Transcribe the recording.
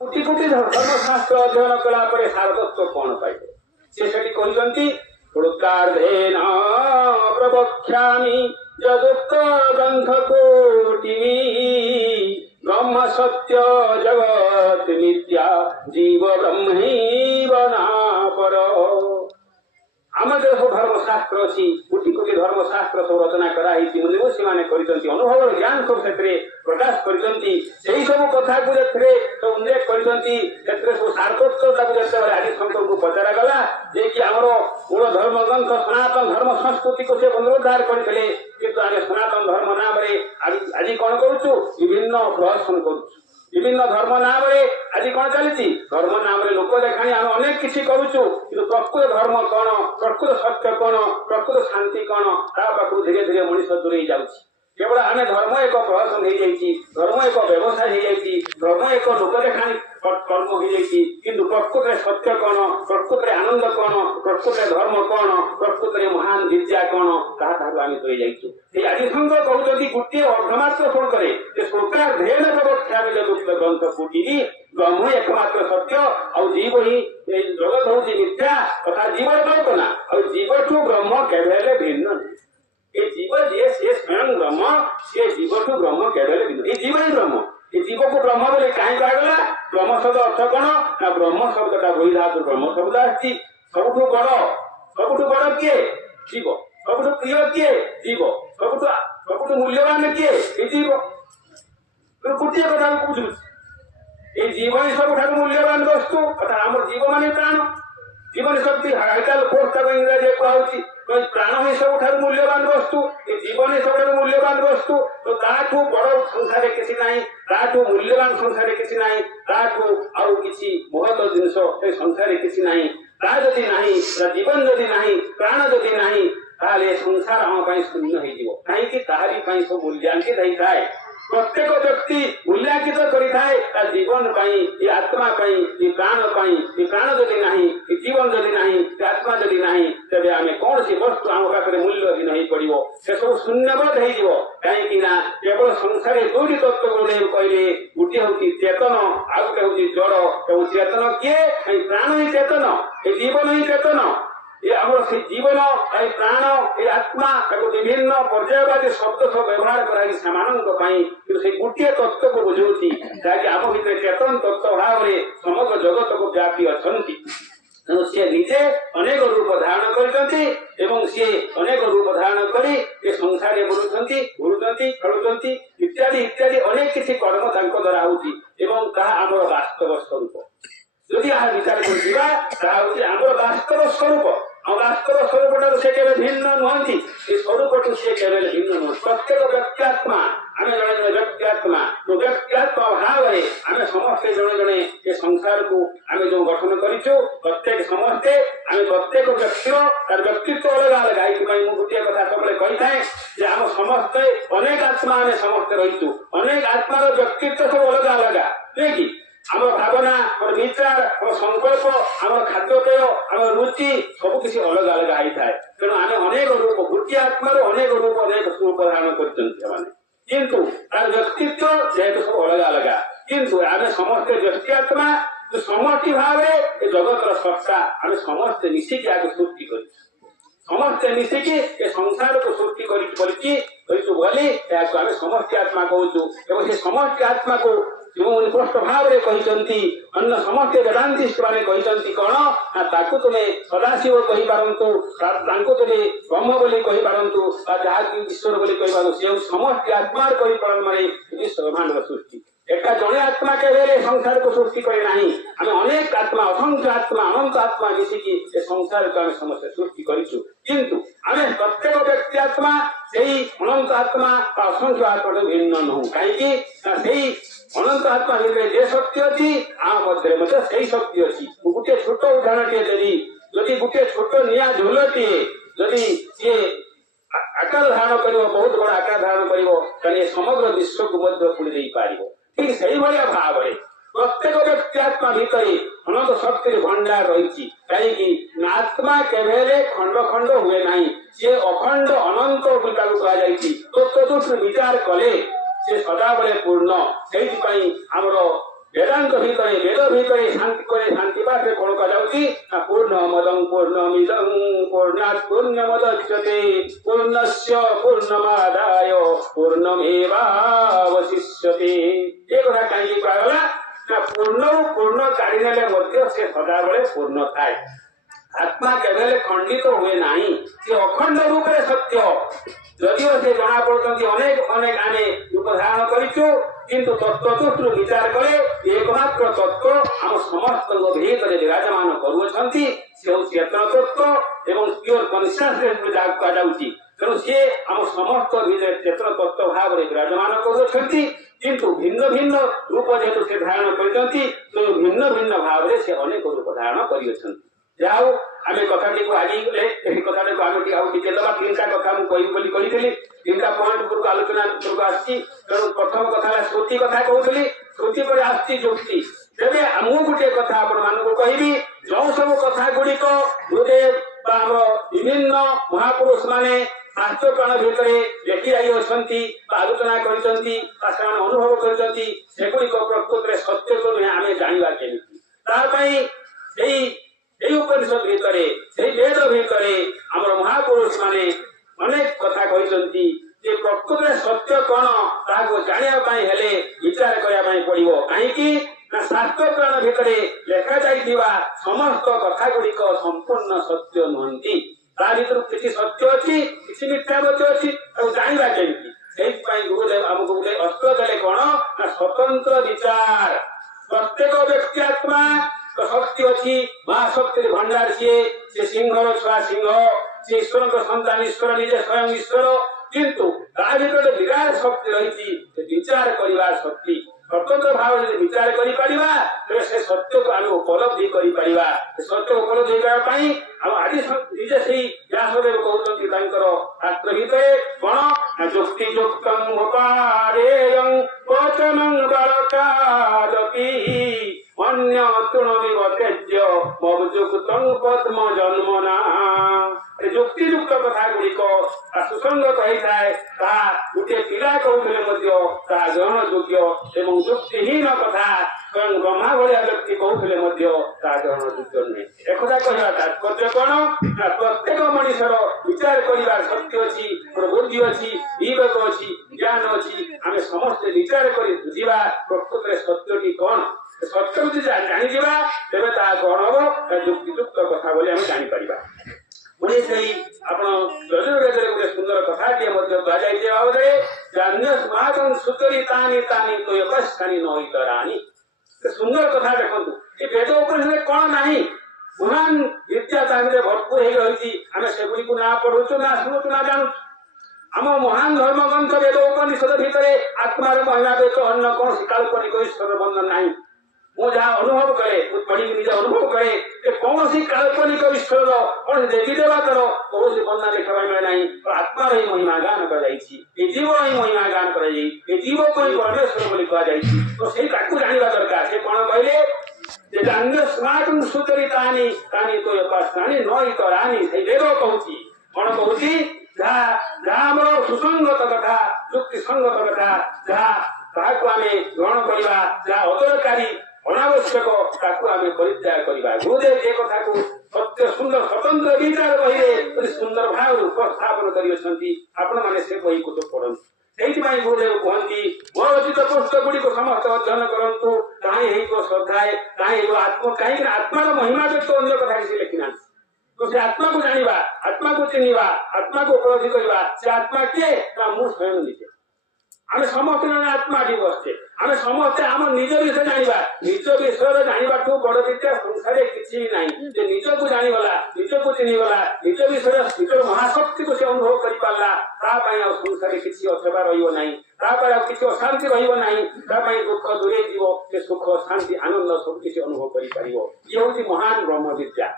कोटि कोटि धर्मशास्त्र अध्ययन कला परे सारतत्व कौन पाइबे से सेठी कहते श्रोतार्धेन प्रवक्ष्यामि यदुक्त ग्रंथ कोटि ब्रह्म सत्य जगत मिथ्या जीव ब्रह्मैव नापर। आम जो सब धर्मशास्त्र अच्छी कोटि कोटि धर्मशास्त्र सब रचना कराई मुनि से अनुभव ज्ञान सब से प्रकाश कर सब कथा को सब उल्लेख कर सब सार्थकता आदि शंकर को पचरा गला जे कि आम मूल धर्म ग्रंथ सनातन धर्म संस्कृति को से पुनरुद्धार करते किंतु आम सनातन धर्म नाम आज कौन करूँ विभिन्न प्रहसन करूँ विभिन्न धर्म नाम आज कौन चली धर्म नाम लोक देखाणी आम अनेक किसी करूँ कि प्रकृत धर्म कौन प्रकृत सत्य कौन प्रकृत शांति कौन ता पाखु धीरे धीरे मनीष दूरे जाऊँगी केवल आम धर्म एक प्रहसन हो धर्म एक व्यवसाय हो धर्म एक लोक देखाणी कर्म हो किंतु प्रकृत सत्य कौन प्रकृत आनंद कौन प्रकृत धर्म कौन प्रकृत महान विद्या कौन ताकि दूरे जाइए आदिशंकर कहते गोटे अर्धमात्र श्लोक श्लोकार्धेन प्रवक्ष्यामि यदुक्त ग्रंथ कोटि ब्रह्म एकमात्र सत्य और जीव ही जगत हूँ मिथ्या तथा जीव कल्पना और जीवठू ब्रह्म केवल भिन्न ये जीव जे से स्वयं ब्रह्म से जीवठू ब्रह्म केवल भिन्न ये जीव ही ब्रह्म ये जीव को ब्रह्म बोले कहीं कहा ब्रह्म शब्द अर्थ कौन ना ब्रह्म शब्दटा बही धातु ब्रह्म शब्द आसी सबुठू बड़ किए जीव सबुठू प्रिय किए जीव सबुठू मूल्यवान किए ये जीव गोटे कथा बुझु ये जीव ही सबुठ मूल्यवान वस्तु अर्थात आम जीव मान प्राण जीवन शक्ति हाइटाल फोर्स इंग्राजी कहुची प्राण ही सबुठ मूल्यवान वस्तु ये जीवन ही सब मूल्यवान वस्तु तो ताठू बड़ संसार किसी ना ताठू मूल्यवान संसार किसी ना ताठू आउ किसी महत जिनस संसार किसी ना ता जदि नहीं जीवन जदि नहीं प्राण जदि नहीं ताले संसार आम शून्य हो कहीं ताहारी सब मूल्यांकित होता है प्रत्येक व्यक्ति मूल्यांकित कर जीवन ये आत्मा ये प्राण जदि ना जीवन जदि ना आत्मा जदि ना तेज आम कौन सी वस्तु आम पाखे मूल्यहीन हो पड़ो से सब शून्यवाद हो कहीं केवल संसार दुईटी तत्व को कहले गोटे हूँ चेतन आउ गोटे हूँ जड़ चेतन किए प्राण ही चेतन ये जीवन ही चेतन ये आम से जीवन ये प्राण ये आत्मा विभिन्न पर्यायवादी शब्द सब व्यवहार कर गोटे तत्व को बुझाऊँगी जहाँकि आम भर चेतन तत्व भाव में समग्र जगत को व्यापी अच्छा तेणु सी निजे अनेक रूप धारण कर सी अनेक रूप धारण कर संसार बुलुं खेलुं इत्यादि इत्यादि अनेक किसी कर्म द्वारा होमर वास्तव स्वरूप जदि यहाँ विचार कर वास्तव स्वरूप वास्तव स्वरूप से केवल भिन्न नुहति स्वरूप से केवल भिन्न नुह प्रत्येक व्यक्त्यात्मा आम जड़े व्यक्त्यात्मा तो व्यक्त्यात्मा भाव आम समस्ते जड़े जड़े ये संसार को आम जो गठन करूँ प्रत्येक समस्ते आम प्रत्येक व्यक्ति तार व्यक्तित्व अलग अलग ये गोटे कथा सब कही थाए आम समस्ते अनेक आत्मा आम समस्ते रहीचु अनेक आत्मार व्यक्तित्व सब अलग अलग नहीं कि आम भावना आम विचार आम संकल्प आम खाद्यपेय आम रुचि सबकि अलग अलग होता है तेणु आम अनेक रूप गोटे आत्मार अनेक रूप अनेक स्वरूप धारण कर किंतु तार व्यक्तित्व जेहेतु सब अलग अलग किंतु आम समस्ते व्यक्ति आत्मा जो समष्टि भाव जगतर सत्ता आम समस्ते मिसिकी आगे सृष्टि कर समस्ते मिसिकी ए संसार को सृष्टि आम समष्टि आत्मा कहूँ से समष्टि आत्मा को स्पष्ट भाव में कहते अन्य समस्ते वेदांतिस्ट मैंने कहते कौन ना तुम्हें सदाशिव कहीपरतु तुम्हें ब्रह्म बोली कहीपरतु जहाँ ईश्वर बोली कहीपर से समष्टि आत्मार कहीपर माने विश्व ब्रह्मांड सृष्टि एका जड़े आत्मा के संसार को सृष्टि करे नहीं आम अनेक आत्मा असंख्य आत्मा अनंत आत्मा मिसिकी संसार को आम समस्त सृष्टि करूँ किंतु आम प्रत्येक व्यक्ति आत्मा से अनंत आत्मा असंख्य आत्मा भिन्न नुह कहीं अनंत आत्मा भितर जे शक्ति अच्छी आम मध्य से शक्ति अच्छी गोटे छोट उदाहरण टे देवी जदि गोटे छोट निआ झोलटे जदि सी आकार धारण कर बहुत बड़ा आकार धारण कर समग्र विश्व को पुड़ी दे पार ठीक से भाव प्रत्येक व्यक्ति आत्मा भितर अनंत शक्ति भंडार रही कहीं आत्मा केवल खंड खंड हुए ना सी अखंड अनंत कहुई तो विचार कले से सदाबले पूर्ण से आमर वेदांत भितर ଭିତରେ ଶାନ୍ତି ପରେ ଶାନ୍ତି ପାଠରେ କଣ କୁହାଯାଉଛି ନା ପୂର୍ଣ୍ଣମଦଂ ପୂର୍ଣ୍ଣମିଦଂ ପୂର୍ଣ୍ଣାତ୍ ପୂର୍ଣ୍ଣମଦଚ୍ୟତେ ପୂର୍ଣ୍ଣସ୍ୟ ପୂର୍ଣ୍ଣମାଦାୟ ପୂର୍ଣ୍ଣମେବାବଶିଷ୍ୟତେ। ଏ କଥା କାହିଁକି କୁହାଗଲା ନା ପୂର୍ଣ୍ଣରୁ ପୂର୍ଣ୍ଣ କାଢି ନେଲେ ମଧ୍ୟ ସେ ସଦାବେଳେ ପୂର୍ଣ୍ଣ ଥାଏ। आत्मा केवल खंडित तो हुए नहीं, से अखंड रूप में सत्य जदिव से जना पड़ती अनेक अनेक आने रूप धारण करिछु किंतु तत्वदृष्टि विचार करे एकमात्र तत्व आम समस्त भीतर विराजमान करुछंती से चेतन तत्व एवं प्योर कन्सियसनेस कहा जाउची। तेणु सी आम समस्त भीतर चेतन तत्व भाव विराजमान करुछंती किंतु भिन्न भिन्न रूप जेतु से धारण करिसंती तो भिन्न भिन्न भाव से अनेक रूप धारण करिसंती। जाओ आमे कथाटी को आगे गले एही कथाटी को आमे आउ टिके दबा तीनटा कथा मु कहि बोली कहितली तीनटा पॉइंट पर आलोचना पर आछि। तेणु प्रथम कथा श्रुति कथा कहउतली श्रुति पर आछि जुक्ति तेबे हमु गुटे कथा आपण मान को कहिबी जो सब कथा गुडी को गुरुदेव बा हमर विभिन्न महापुरुष माने शास्त्र प्राण भितरे लेखि आई अछंती आलोचना करिसंती आसान अनुभव करिसंती सेगुडी को प्रकृत रे सत्य को आमे जानिबा केमिति ता पई एई उपनिषद भितरे वेद भितरे आमर महापुरुष माने अनेक कथा कहिसंती जे प्रकृत सत्य कौन ताको जानिया पाई हेले विचार करिया पाई पड़िबो काहेकि ना शास्त्र प्राण भितरे लेखा जाइथिबा समस्त कथा गुडी को संपूर्ण सत्य नहंती ता भितर किछि सत्य अछि किछि मिथ्या मत अछि और जानिबा केमिति सेहि पाई गुरुदेव हमको गुटे अस्त्र देले कोन ना स्वतंत्र विचार प्रत्येक व्यक्ति आत्मा तो शक्ति अच्छी महाशक्ति भंडार से सिंह छुआ सिंह से ईश्वर सन्तान ईश्वर निजे स्वयं ईश्वर किंतु विराट शक्ति रही विचार कर शक्ति स्वतंत्र भाव विचार कर से सत्य को आम उपलब्धि कर सत्य उपलब्धि करने आज निजे से व्यासदेव कहते शास्त्र भितर कौन जुक्ति युक्त वचनं बलकादपि अन्य तृणमिव त्यज्य मवजुक्तं पद्म जन्मना। जुक्ति युक्त कथा गुड़िक सुसंगत होता है गोटे पिला कहते ग्रहण योग्य एवं जुक्तिहीन कथा स्वयं ब्रह्मा भाया व्यक्ति कहते ग्रहण योग्य नुहे। एक कहवा तात्पर्य कौन प्रत्येक मनुष्यर विचार कर शक्ति अच्छी बुद्धि अच्छी विवेक अच्छी ज्ञान अच्छी आम समस्ते विचार कर बुझा प्रकृत सत्यटी कौन सत्य को जानी तेरे कौन हम युक्तियुक्त कथा बोली आम जापर पुणी से गोटे सुंदर कथाटे कहुस्माकं सुतरितानि तानि तोयपस्थानि नोइतराणि। सुंदर कथा देखु ये वेद उपनिषद कौन नहीं महान विद्या भरपूर हो रही आम सेगुड़ी को ना पढ़ुचु ना शुणुचु ना जानू आम महान धर्म ग्रंथ वेद उपनिषद भितर आत्मार महिमा व्यतीत अन्य कौन काल्पनिक ईश्वर बंधन नहीं। मु जहाँ अनुभव करे पढ़ी निजे अनुभव करे कौन सी काल्पनिक ईश्वर कौन देवी देवतार कौन सी बंधन देखा मिले ना आत्मार ही महिमा गान कर जीव ही महिमा गान कर जीव को ही परमेश्वर बोली कह तो से जानवा दरकार से कौन कहले स्माकं सुतरितानि तानि तोयपस्थानि नोइतराणि से वेद कहूची कौन कहूची जहाँ सुसंगत कथा युक्ति संगत कथा जहाँ ग्रहण करवा जहाँ अदरकारी अनावश्यक परित्याग करवा। गुरुदेव ये कथा को सत्य सुंदर स्वतंत्र विचार बही सुंदर भाव उपस्थापन कर से बही को तो पढ़ती से गुरुदेव कहती मो रचित पुस्तक गुड़ी को समस्त अध्ययन करूँ कहीं श्रद्धाए कहीं आत्म कहीं आत्मार महिमा व्यक्त अन्य कथा किसी लिखी ना तो से आत्मा को जाना आत्मा को चिन्हवा आत्मा को उपलब्धि करवा से आत्मा किए मु स्वयं निजे आम समस्त आत्मा बसचे आम समस्ते आम निज विषय जाना निज विषय जानवा बड़ विद्या संसार किसी ना निज को जानीगला निज को चिन्हगला निज विषय निज महाशक्ति को से अनुभव कर पारा संसार किसी अथवा रही किसी अशांति रही दुख दूरे जीव सुख शांति आनंद सब किसी अनुभव कर ये हूँ महान ब्रह्म विद्या।